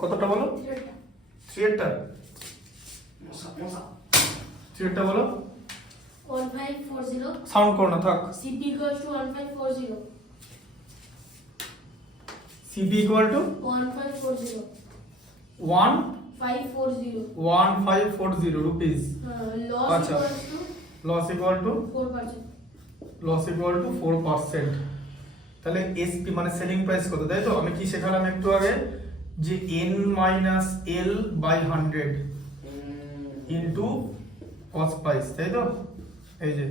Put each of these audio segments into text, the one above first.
কতটা বলো? 3 এরটা বলো। 1540 সাউন্ড করো না, থাক। CP equals to 1540 CP equal to 1540 540 1540 rupees. loss আচ্ছা। equals to Loss equal to 4%. 4%। তাহলে SP মানে সেলিং প্রাইস কত, তাই তো? আমি কি শেখালাম একটু আগে যে n minus l by 100 into cost price, তাই তো? এই যে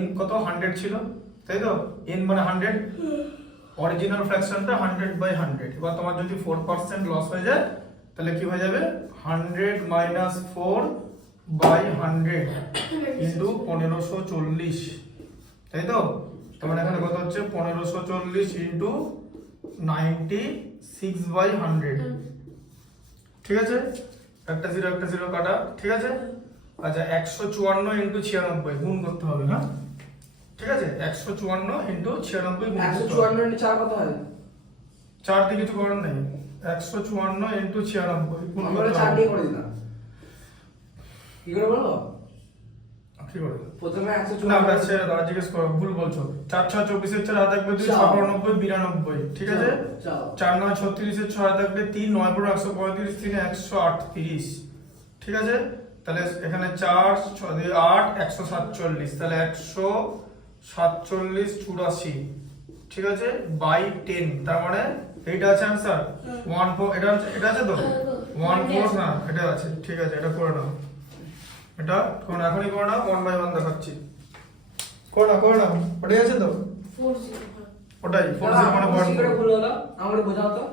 n কত 100 ছিল, তাই তো? n মানে 100, অরিজিনাল ফ্র্যাকশনটা 100 বাই 100। এবার তোমার যদি 4% লস হয়ে যায় তাহলে কি হয়ে যাবে 100 মাইনাস 4 বাই 100 ইনটু 1540, তাই তো? তার মানে এখানে কত হচ্ছে 1540 ইনটু 96 বাই 100, ঠিক আছে? একটা জিরো কাটা, ঠিক আছে? আচ্ছা 154 ইনটু 96 গুণ করতে হবে, হ্যাঁ ঠিক আছে? 154 ইনটু 96 গুণ করতে হবে। 154 এর 4 কত হয়? 4 দিয়ে কিছু করার নেই, 154 ইনটু 96 গুণ আমরা করতে 4 হবে। দিয়ে করে দিলাম। কি করে বলবো? কি করে? প্রথমে না 154 আমরা ছেড়ে দাও, জিজ্ঞেস করো, ভুল বলছো। 4 6 24 এর 4 হাতে থাকবে 2 চাও। 6 9 92, ঠিক আছে? চাও। 4 9 36 এর 6 হাতে থাকবে 3 9 পুরো 135 3 138, ঠিক আছে? তাহলে এখানে 4 6 দিয়ে 8 147, তাহলে 147 84, ঠিক আছে? বাই 10, তার মানে এইটা আছে आंसर 14। এটা আছে তো 14 না, এটা আছে, ঠিক আছে? এটা করে নাও, এটা কোন এখনই করে নাও, 1 বাই 1 দেখাচ্ছি। করে নাও, ওটাই আছে তো? 40 ওটাই 40 মানে কি করে ভুল হলো? আমাকে বোঝাও তো।